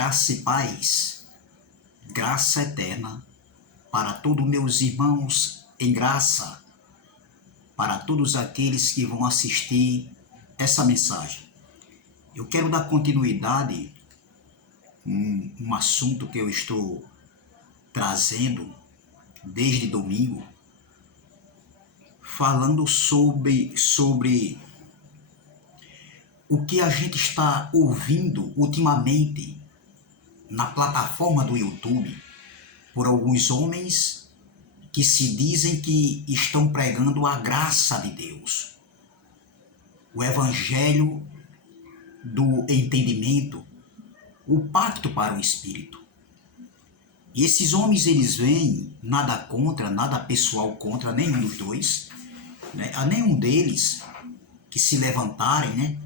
Graça e paz, graça eterna para todos meus irmãos em graça, para todos aqueles que vão assistir essa mensagem. Eu quero dar continuidade a um assunto que eu estou trazendo desde domingo, falando sobre o que a gente está ouvindo ultimamente na plataforma do YouTube por alguns homens que se dizem que estão pregando a graça de Deus, o evangelho do entendimento, o pacto para o Espírito. E esses homens, eles vêm, nada contra, nada pessoal contra nenhum dos dois, né? A nenhum deles que se levantarem, né?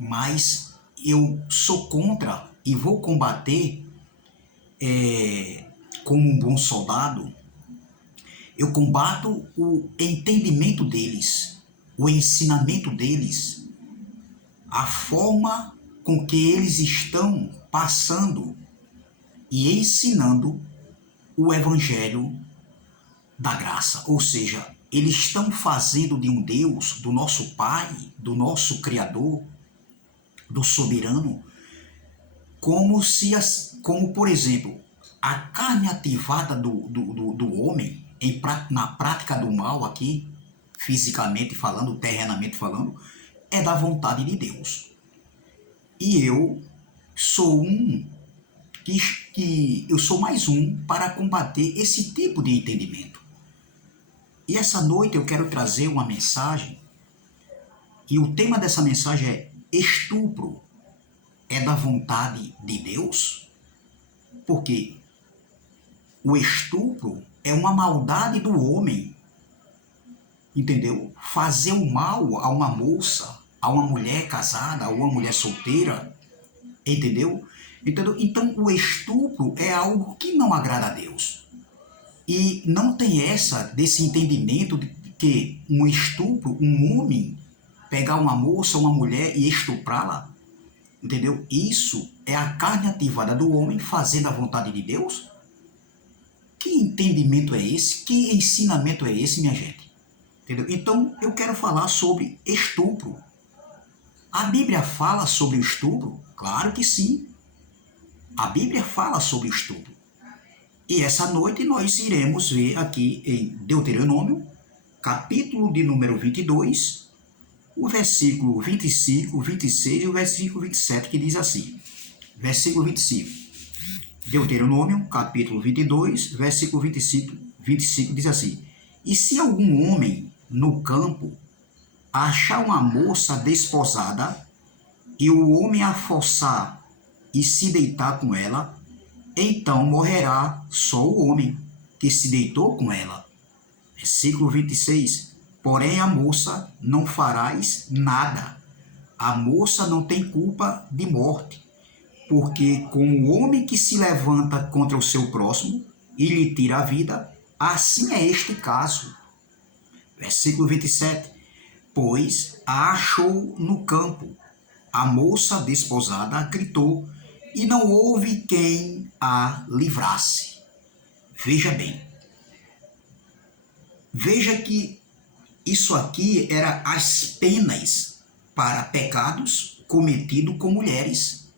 Mas eu sou contra e vou combater como um bom soldado. Eu combato o entendimento deles, o ensinamento deles, a forma com que eles estão passando e ensinando o evangelho da graça. Ou seja, eles estão fazendo de um Deus, do nosso Pai, do nosso Criador, do soberano, como por exemplo, a carne ativada do homem na prática do mal aqui, fisicamente falando, terrenamente falando, é da vontade de Deus. E eu sou eu sou mais um para combater esse tipo de entendimento. E essa noite eu quero trazer uma mensagem, e o tema dessa mensagem é: estupro é da vontade de Deus? Porque o estupro é uma maldade do homem, entendeu? Fazer o mal a uma moça, a uma mulher casada, a uma mulher solteira, entendeu? Então o estupro é algo que não agrada a Deus. E não tem desse entendimento de que um estupro, um homem pegar uma moça, uma mulher e estuprá-la, entendeu? Isso é a carne ativada do homem fazendo a vontade de Deus? Que entendimento é esse? Que ensinamento é esse, minha gente? Entendeu? Então, eu quero falar sobre estupro. A Bíblia fala sobre o estupro? Claro que sim. A Bíblia fala sobre o estupro. E essa noite nós iremos ver aqui em Deuteronômio, capítulo de número 22, o versículo 25, 26 e o versículo 27, que diz assim. Versículo 25. Deuteronômio, capítulo 22, versículo 25 diz assim: E se algum homem no campo achar uma moça desposada, e o homem a forçar e se deitar com ela, então morrerá só o homem que se deitou com ela. Versículo 26. Porém a moça não farás nada. A moça não tem culpa de morte, porque como o homem que se levanta contra o seu próximo e lhe tira a vida, assim é este caso. Versículo 27. Pois a achou no campo. A moça desposada gritou, e não houve quem a livrasse. Veja bem. Veja que isso aqui era as penas para pecados cometidos com mulheres.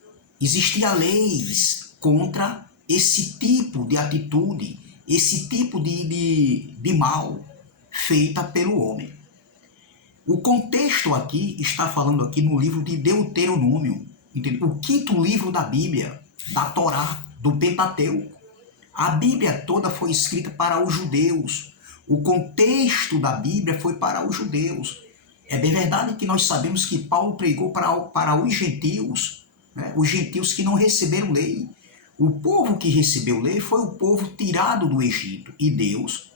Existia leis contra esse tipo de atitude, esse tipo de mal feita pelo homem. O contexto aqui está falando aqui no livro de Deuteronômio, entendeu? O quinto livro da Bíblia, da Torá, do Pentateuco. A Bíblia toda foi escrita para os judeus. O contexto da Bíblia foi para os judeus. É bem verdade que nós sabemos que Paulo pregou para os gentios, né? Os gentios que não receberam lei. O povo que recebeu lei foi o povo tirado do Egito. E Deus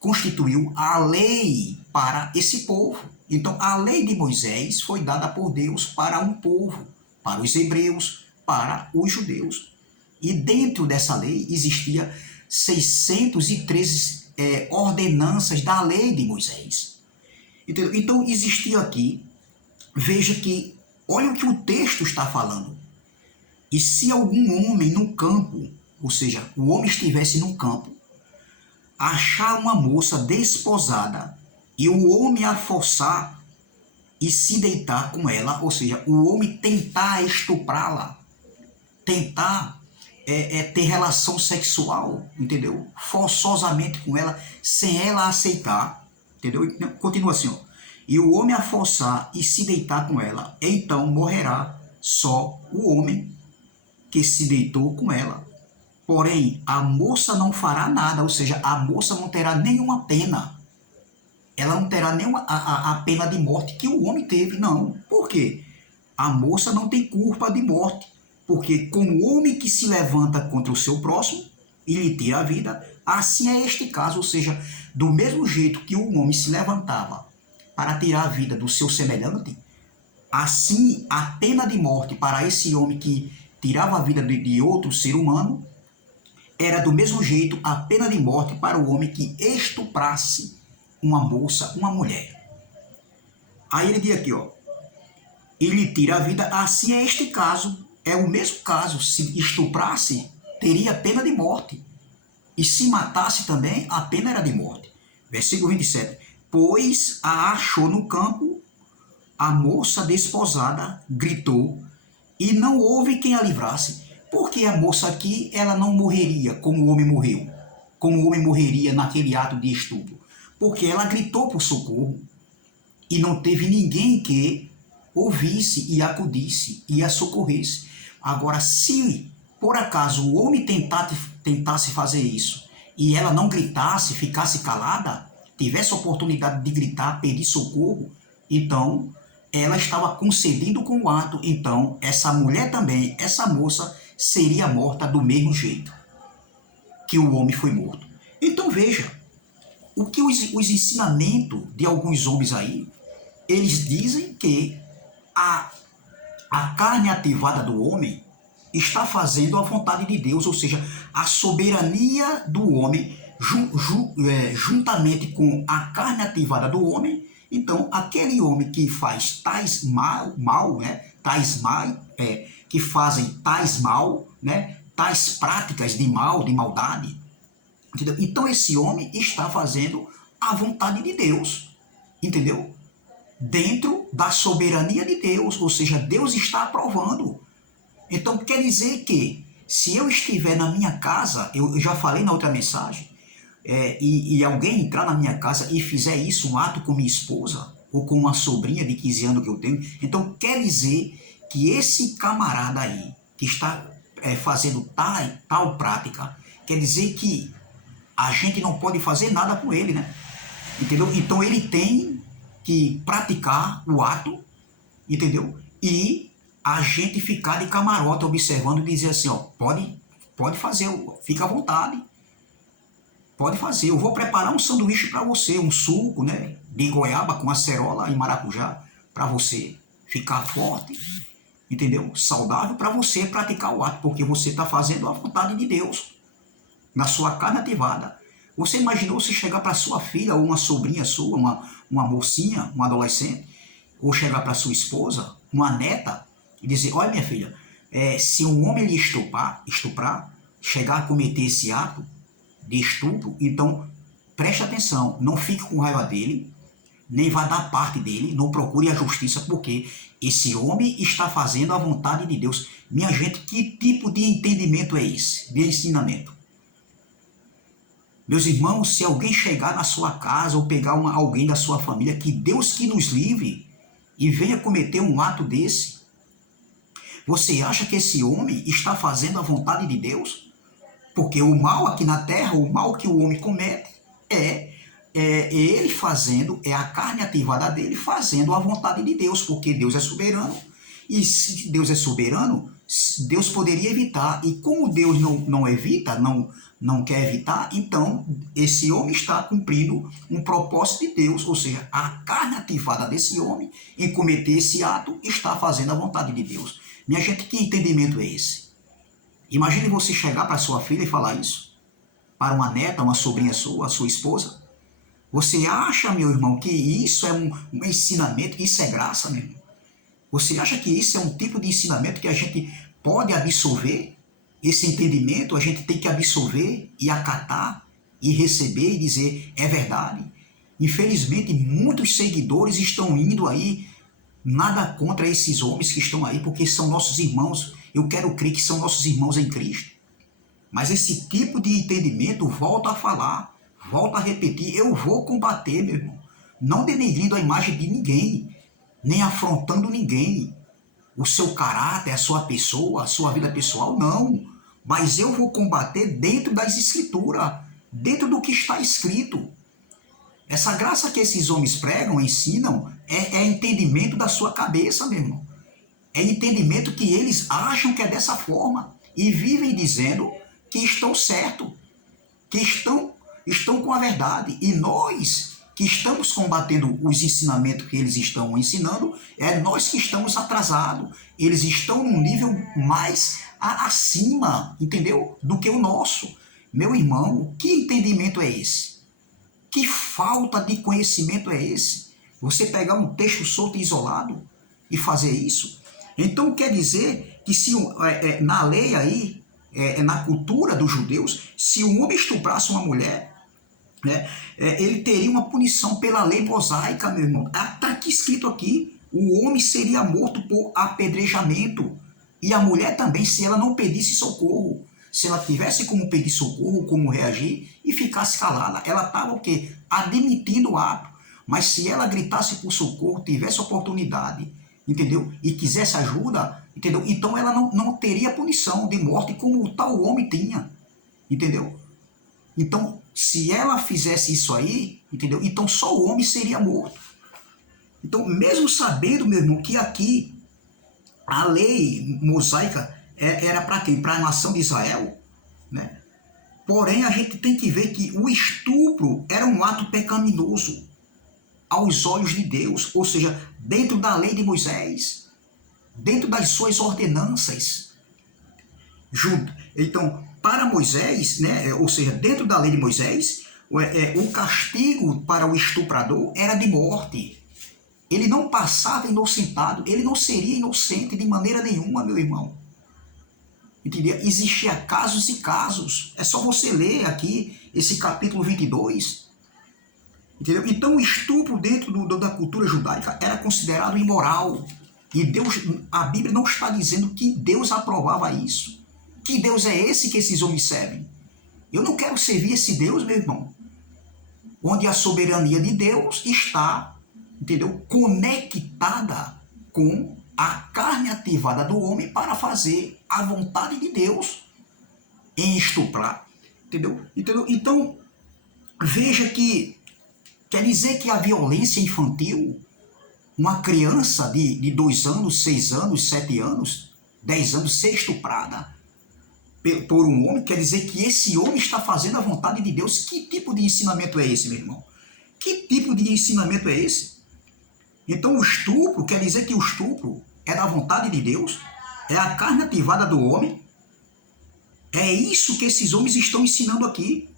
constituiu a lei para esse povo. Então, a lei de Moisés foi dada por Deus para um povo, para os hebreus, para os judeus. E dentro dessa lei existia 613 ordenanças da lei de Moisés. Entendeu? Então, existia aqui, veja que Olha o que o texto está falando. E se algum homem no campo, ou seja, o homem estivesse no campo, achar uma moça desposada e o homem a forçar e se deitar com ela, ou seja, o homem tentar estuprá-la, tentar ter relação sexual, entendeu? Forçosamente com ela, sem ela aceitar, entendeu? Continua assim, ó. E o homem a forçar e se deitar com ela, então morrerá só o homem que se deitou com ela. Porém, a moça não fará nada, ou seja, a moça não terá nenhuma pena. Ela não terá nenhuma a pena de morte que o homem teve, não. Por quê? A moça não tem culpa de morte. Porque como o homem que se levanta contra o seu próximo e lhe tira a vida, assim é este caso, ou seja, do mesmo jeito que o homem se levantava para tirar a vida do seu semelhante, assim a pena de morte para esse homem que tirava a vida de outro ser humano, era do mesmo jeito a pena de morte para o homem que estuprasse uma moça, uma mulher. Aí ele diz aqui, ó, ele tira a vida, assim é este caso, é o mesmo caso, se estuprasse, teria pena de morte, e se matasse também, a pena era de morte. Versículo 27, pois a achou no campo, a moça desposada gritou, e não houve quem a livrasse, porque a moça aqui, ela não morreria como o homem morreu, como o homem morreria naquele ato de estupro, porque ela gritou por socorro, e não teve ninguém que ouvisse e acudisse e a socorresse. Agora, se por acaso o homem tentasse fazer isso e ela não gritasse, ficasse calada, tivesse a oportunidade de gritar, pedir socorro, então ela estava concedendo com o ato, então essa mulher também, essa moça, seria morta do mesmo jeito que o homem foi morto. Então veja, o que os ensinamentos de alguns homens aí, eles dizem que a carne ativada do homem está fazendo a vontade de Deus, ou seja, a soberania do homem, juntamente com a carne ativada do homem. Então, aquele homem que faz tais mal, né, que fazem tais mal, né, tais práticas de mal, de maldade, entendeu? Então, esse homem está fazendo a vontade de Deus, entendeu? Dentro da soberania de Deus, ou seja, Deus está aprovando. Então quer dizer que se eu estiver na minha casa, eu já falei na outra mensagem, e alguém entrar na minha casa e fizer isso, um ato com minha esposa, ou com uma sobrinha de 15 anos que eu tenho, então quer dizer que esse camarada aí, que está fazendo tal prática, quer dizer que a gente não pode fazer nada com ele, né? Entendeu? Então ele tem que praticar o ato, entendeu? E a gente ficar de camarote observando e dizer assim, ó, pode fazer, fica à vontade, pode fazer. Eu vou preparar um sanduíche para você, um suco, né, de goiaba com acerola e maracujá para você ficar forte, entendeu? Saudável, para você praticar o ato, porque você está fazendo a vontade de Deus na sua carne ativada. Você imaginou se chegar para sua filha ou uma sobrinha sua, uma mocinha, uma adolescente, ou chegar para sua esposa, uma neta, e dizer, olha minha filha, se um homem lhe estuprar, chegar a cometer esse ato de estupro, então preste atenção, não fique com raiva dele, nem vá dar parte dele, não procure a justiça, porque esse homem está fazendo a vontade de Deus. Minha gente, que tipo de entendimento é esse, de ensinamento? Meus irmãos, se alguém chegar na sua casa ou pegar alguém da sua família, que Deus que nos livre e venha cometer um ato desse, você acha que esse homem está fazendo a vontade de Deus? Porque o mal aqui na terra, o mal que o homem comete, é ele fazendo, é a carne ativada dele fazendo a vontade de Deus, porque Deus é soberano. E se Deus é soberano, Deus poderia evitar. E como Deus não evita, não quer evitar, então esse homem está cumprindo um propósito de Deus, ou seja, a carne ativada desse homem em cometer esse ato está fazendo a vontade de Deus. Minha gente, que entendimento é esse? Imagine você chegar para sua filha e falar isso, para uma neta, uma sobrinha sua, a sua esposa. Você acha, meu irmão, que isso é um ensinamento, isso é graça, meu irmão? Você acha que isso é um tipo de ensinamento que a gente pode absorver? Esse entendimento a gente tem que absorver e acatar e receber e dizer, é verdade. Infelizmente, muitos seguidores estão indo aí, nada contra esses homens que estão aí, porque são nossos irmãos. Eu quero crer que são nossos irmãos em Cristo. Mas esse tipo de entendimento, volto a falar, volto a repetir, eu vou combater, meu irmão. Não denegrindo a imagem de ninguém, nem afrontando ninguém. O seu caráter, a sua pessoa, a sua vida pessoal, não. Mas eu vou combater dentro das escrituras, dentro do que está escrito. Essa graça que esses homens pregam, ensinam, é entendimento da sua cabeça, meu irmão. É entendimento que eles acham que é dessa forma e vivem dizendo que estão certo, que estão com a verdade. E nós que estamos combatendo os ensinamentos que eles estão ensinando, é nós que estamos atrasados. Eles estão num nível mais acima, entendeu? Do que o nosso. Meu irmão, que entendimento é esse? Que falta de conhecimento é esse? Você pegar um texto solto e isolado e fazer isso? Então quer dizer que se na lei aí, na cultura dos judeus, se um homem estuprasse uma mulher, né, ele teria uma punição pela lei mosaica, meu irmão. Está aqui escrito aqui, o homem seria morto por apedrejamento. E a mulher também, se ela não pedisse socorro. Se ela tivesse como pedir socorro, como reagir e ficasse calada, ela estava o quê? Admitindo o ato. Mas se ela gritasse por socorro, tivesse oportunidade, entendeu? E quisesse ajuda, entendeu? Então ela não teria punição de morte como o tal homem tinha, entendeu? Então, se ela fizesse isso aí, entendeu? Então só o homem seria morto. Então, mesmo sabendo, meu irmão, que aqui a lei mosaica era para quem? Para a nação de Israel, né? Porém, a gente tem que ver que o estupro era um ato pecaminoso aos olhos de Deus, ou seja, dentro da lei de Moisés, dentro das suas ordenanças. Então, para Moisés, né, ou seja, dentro da lei de Moisés, o castigo para o estuprador era de morte. Ele não passava inocentado, ele não seria inocente de maneira nenhuma, meu irmão. Entendeu? Existia casos e casos. É só você ler aqui esse capítulo 22. Entendeu? Então o estupro dentro da cultura judaica era considerado imoral. E Deus, a Bíblia não está dizendo que Deus aprovava isso. Que Deus é esse que esses homens servem? Eu não quero servir esse Deus, meu irmão. Onde a soberania de Deus está, entendeu? Conectada com a carne ativada do homem para fazer a vontade de Deus em estuprar. Entendeu? Então, veja que quer dizer que a violência infantil, uma criança de 2 anos, 6 anos, 7 anos, 10 anos ser estuprada por um homem, quer dizer que esse homem está fazendo a vontade de Deus. Que tipo de ensinamento é esse, meu irmão? Que tipo de ensinamento é esse? Então o estupro, quer dizer que o estupro é da vontade de Deus? É a carne ativada do homem? É isso que esses homens estão ensinando aqui.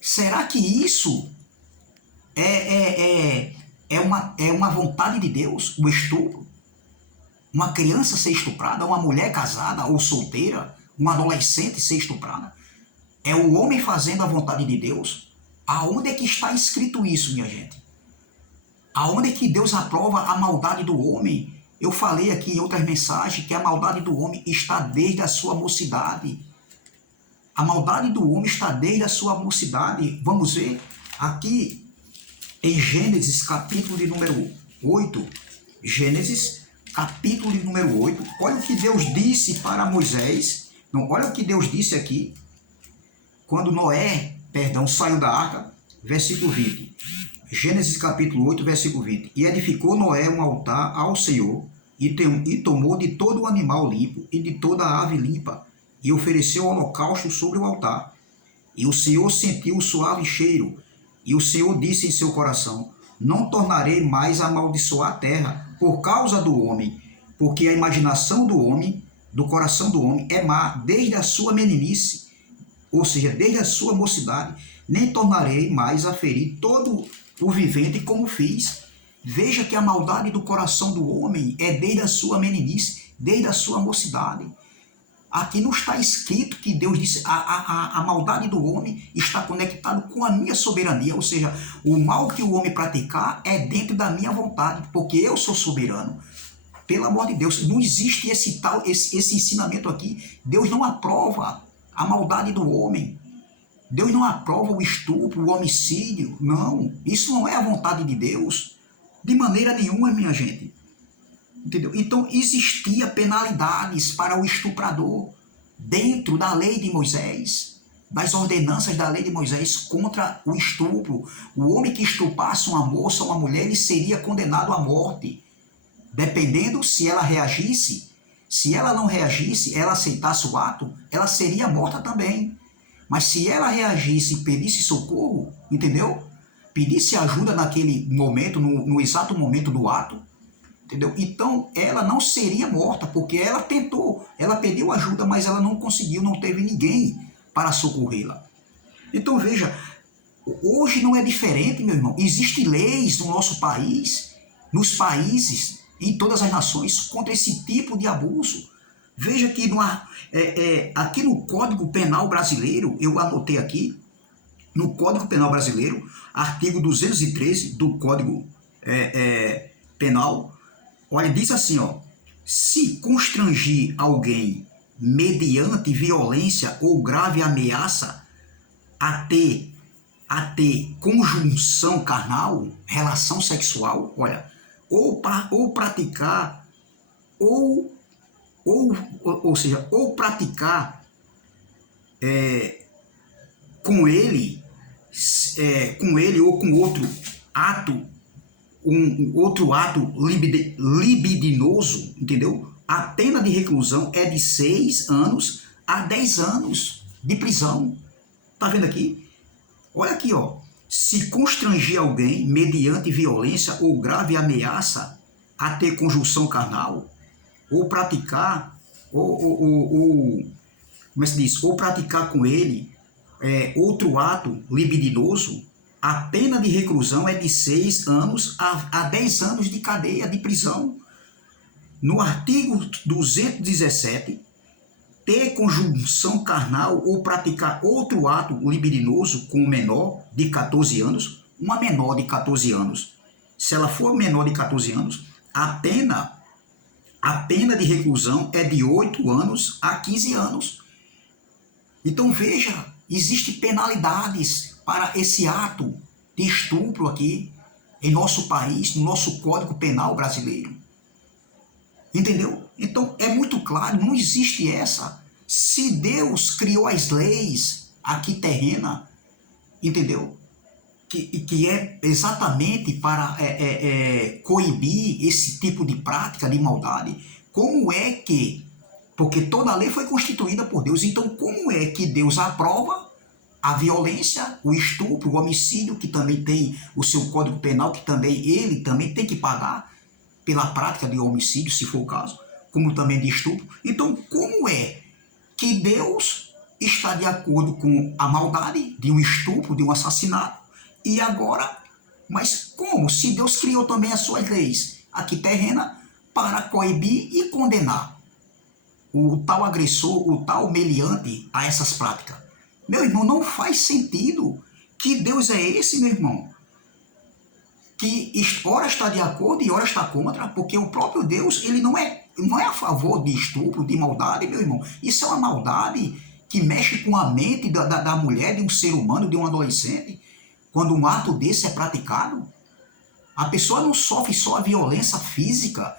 Será que isso é uma vontade de Deus, o estupro? Uma criança ser estuprada, uma mulher casada ou solteira, uma adolescente ser estuprada? É o homem fazendo a vontade de Deus? Aonde é que está escrito isso, minha gente? Aonde é que Deus aprova a maldade do homem? Eu falei aqui em outras mensagens que a maldade do homem está desde a sua mocidade. A maldade do homem está desde a sua mocidade. Vamos ver aqui em Gênesis, capítulo de número 8. Gênesis, capítulo de número 8. Olha o que Deus disse para Moisés. Não, olha o que Deus disse aqui. Quando Noé, saiu da arca, versículo 20. Gênesis capítulo 8, versículo 20. E edificou Noé um altar ao Senhor, e tomou de todo o animal limpo e de toda a ave limpa, e ofereceu holocausto sobre o altar. E o Senhor sentiu o suave cheiro, e o Senhor disse em seu coração: não tornarei mais a amaldiçoar a terra por causa do homem, porque a imaginação do homem, do coração do homem, é má desde a sua meninice, ou seja, desde a sua mocidade. Nem tornarei mais a ferir todo o vivente como fiz. Veja que a maldade do coração do homem é desde a sua meninice, desde a sua mocidade. Aqui não está escrito que Deus disse a maldade do homem está conectado com a minha soberania, ou seja, o mal que o homem praticar é dentro da minha vontade, porque eu sou soberano. Pelo amor de Deus, não existe esse ensinamento aqui. Deus não aprova a maldade do homem. Deus não aprova o estupro, o homicídio. Não, isso não é a vontade de Deus. De maneira nenhuma, minha gente. Entendeu? Então, existia penalidades para o estuprador dentro da lei de Moisés, das ordenanças da lei de Moisés contra o estupro. O homem que estuprasse uma moça ou uma mulher, ele seria condenado à morte. Dependendo se ela reagisse, se ela não reagisse, ela aceitasse o ato, ela seria morta também. Mas se ela reagisse e pedisse socorro, entendeu? Pedisse ajuda naquele momento, no exato momento do ato, entendeu? Então ela não seria morta, porque ela tentou, ela pediu ajuda, mas ela não conseguiu, não teve ninguém para socorrê-la. Então veja, hoje não é diferente, meu irmão. Existem leis no nosso país, nos países, em todas as nações, contra esse tipo de abuso. Veja que aqui no Código Penal Brasileiro, eu anotei aqui, no Código Penal Brasileiro, artigo 213 do Código Penal, olha, diz assim, ó, se constrangir alguém mediante violência ou grave ameaça a ter conjunção carnal, relação sexual, olha, ou praticar, ou seja, ou praticar com ele ou com outro ato, outro ato libidinoso, entendeu? A pena de reclusão é de 6 anos a 10 anos de prisão. Tá vendo aqui? Olha aqui, ó. Se constranger alguém mediante violência ou grave ameaça a ter conjunção carnal, ou praticar, como é que se diz? Ou praticar com ele outro ato libidinoso, a pena de reclusão é de 6 anos a 10 anos de cadeia, de prisão. No artigo 217, ter conjunção carnal ou praticar outro ato libidinoso com um menor de 14 anos, uma menor de 14 anos, se ela for menor de 14 anos, a pena de reclusão é de 8 anos a 15 anos. Então veja, existem penalidades para esse ato de estupro aqui em nosso país, no nosso Código Penal brasileiro. Entendeu? Então é muito claro, não existe essa. Se Deus criou as leis aqui terrena, entendeu? Que é exatamente para coibir esse tipo de prática de maldade, como é que, porque toda a lei foi constituída por Deus, então como é que Deus aprova a violência, o estupro, o homicídio, que também tem o seu Código Penal, que ele também tem que pagar pela prática de homicídio, se for o caso, como também de estupro. Então como é que Deus está de acordo com a maldade de um estupro, de um assassinato? E agora, mas como? Se Deus criou também as suas leis aqui terrena para coibir e condenar o tal agressor, o tal meliante a essas práticas. Meu irmão, não faz sentido. Que Deus é esse, meu irmão? Que ora está de acordo e ora está contra, porque o próprio Deus, ele não é a favor de estupro, de maldade, meu irmão. Isso é uma maldade que mexe com a mente da mulher, de um ser humano, de um adolescente. Quando um ato desse é praticado, a pessoa não sofre só a violência física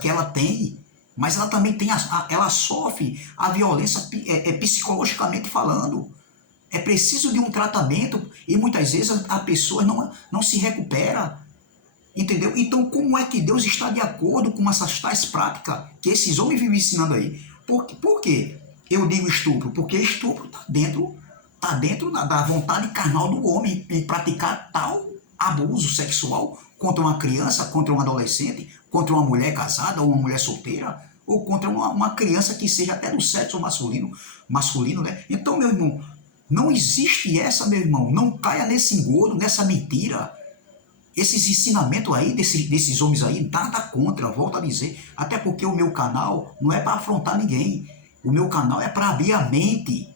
que ela tem, mas ela também tem ela sofre a violência psicologicamente falando. É preciso de um tratamento e muitas vezes a pessoa não se recupera. Entendeu? Então como é que Deus está de acordo com essas tais práticas que esses homens vivem ensinando aí? Por quê? Eu digo estupro, porque estupro está dentro da vontade carnal do homem em praticar tal abuso sexual contra uma criança, contra um adolescente, contra uma mulher casada ou uma mulher solteira, ou contra uma criança que seja até do sexo masculino, né? Então, meu irmão, não existe essa, meu irmão. Não caia nesse engodo, nessa mentira. esses ensinamentos aí, desses homens aí, nada contra, volto a dizer, até porque o meu canal não é para afrontar ninguém, o meu canal é para abrir a mente,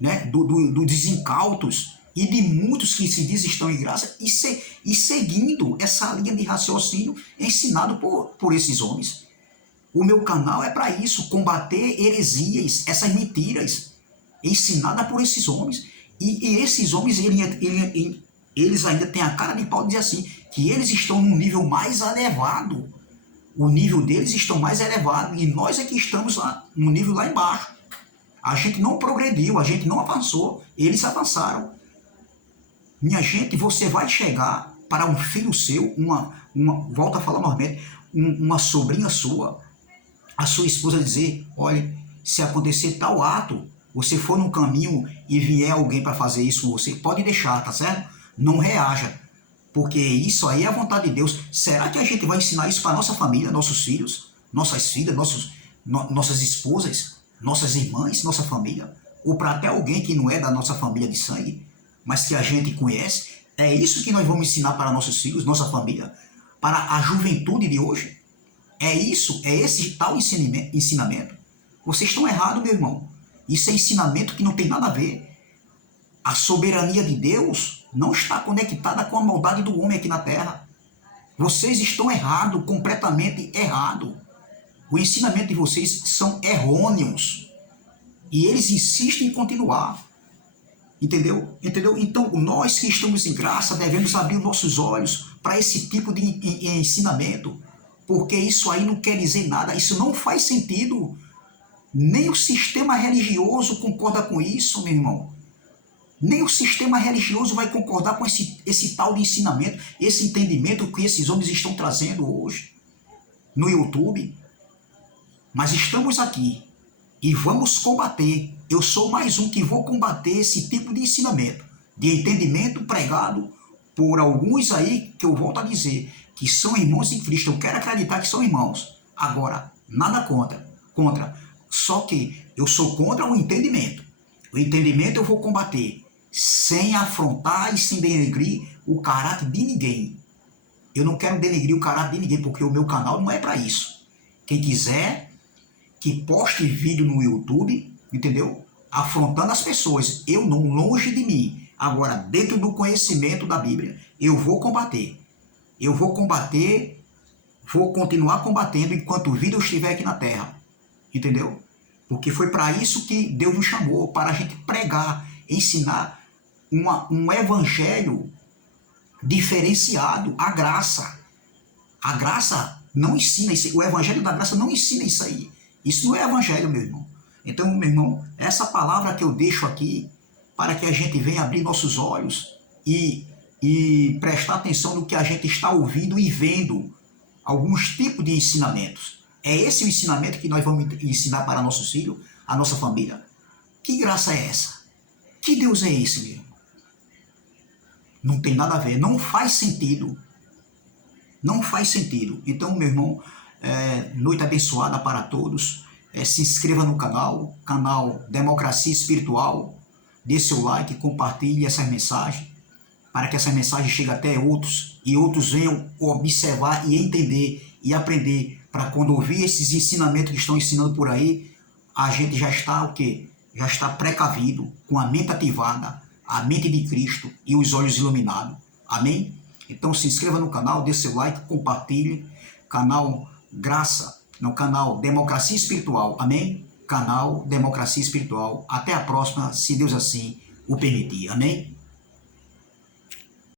né, dos incautos e de muitos que se dizem estão em graça e seguindo essa linha de raciocínio ensinado por esses homens. O meu canal é para isso, combater heresias, essas mentiras ensinadas por esses homens. E esses homens, eles ainda têm a cara de pau de dizer assim, que eles estão num nível mais elevado. O nível deles está mais elevado e nós é que estamos lá, no nível lá embaixo. A gente não progrediu, a gente não avançou, eles avançaram. Minha gente, você vai chegar para um filho seu, volta a falar novamente, uma sobrinha sua, a sua esposa dizer, olha, se acontecer tal ato, você for num caminho e vier alguém para fazer isso com você, pode deixar, tá certo? Não reaja, porque isso aí é a vontade de Deus. Será que a gente vai ensinar isso para nossa família, nossos filhos, nossas filhas, nossas esposas, nossas irmãs, nossa família? Ou para até alguém que não é da nossa família de sangue, mas que a gente conhece? É isso que nós vamos ensinar para nossos filhos, nossa família, para a juventude de hoje? É isso, é esse tal ensinamento? Vocês estão errados, meu irmão. Isso é ensinamento que não tem nada a ver. A soberania de Deus não está conectada com a maldade do homem aqui na terra. Vocês estão errados, completamente errados. O ensinamento de vocês são errôneos. E eles insistem em continuar. Entendeu? Então, nós que estamos em graça devemos abrir nossos olhos para esse tipo de ensinamento. Porque isso aí não quer dizer nada. Isso não faz sentido. Nem o sistema religioso concorda com isso, meu irmão. Nem o sistema religioso vai concordar com esse tal de ensinamento, esse entendimento que esses homens estão trazendo hoje no YouTube. Mas estamos aqui e vamos combater. Eu sou mais um que vou combater esse tipo de ensinamento, de entendimento pregado por alguns aí, que eu volto a dizer, que são irmãos em Cristo. Eu quero acreditar que são irmãos. Agora, nada contra. Só que eu sou contra o entendimento. O entendimento eu vou combater, sem afrontar e sem denegrir o caráter de ninguém. Eu não quero denegrir o caráter de ninguém, porque o meu canal não é para isso. Quem quiser, que poste vídeo no YouTube, entendeu? Afrontando as pessoas. Eu não, longe de mim. Agora, dentro do conhecimento da Bíblia, eu vou combater. Eu vou combater, vou continuar combatendo enquanto vida eu estiver aqui na terra. Entendeu? Porque foi para isso que Deus nos chamou, para a gente pregar, ensinar um evangelho diferenciado, a graça. A graça não ensina isso, o evangelho da graça não ensina isso aí. Isso não é evangelho, meu irmão. Então, meu irmão, essa palavra que eu deixo aqui, para que a gente venha abrir nossos olhos e prestar atenção no que a gente está ouvindo e vendo, alguns tipos de ensinamentos. É esse o ensinamento que nós vamos ensinar para nossos filhos, a nossa família? Que graça é essa? Que Deus é esse, meu irmão? Não tem nada a ver, não faz sentido. Não faz sentido. Então, meu irmão, noite abençoada para todos. Se inscreva no canal Democracia Espiritual. Dê seu like, compartilhe essas mensagens, para que essa mensagem chegue até outros, e outros venham observar e entender e aprender, para quando ouvir esses ensinamentos que estão ensinando por aí, a gente já está o quê? Já está precavido, com a mente ativada, a mente de Cristo e os olhos iluminados. Amém? Então se inscreva no canal, dê seu like, compartilhe. Canal Graça, no canal Democracia Espiritual. Amém? Canal Democracia Espiritual. Até a próxima, se Deus assim o permitir. Amém?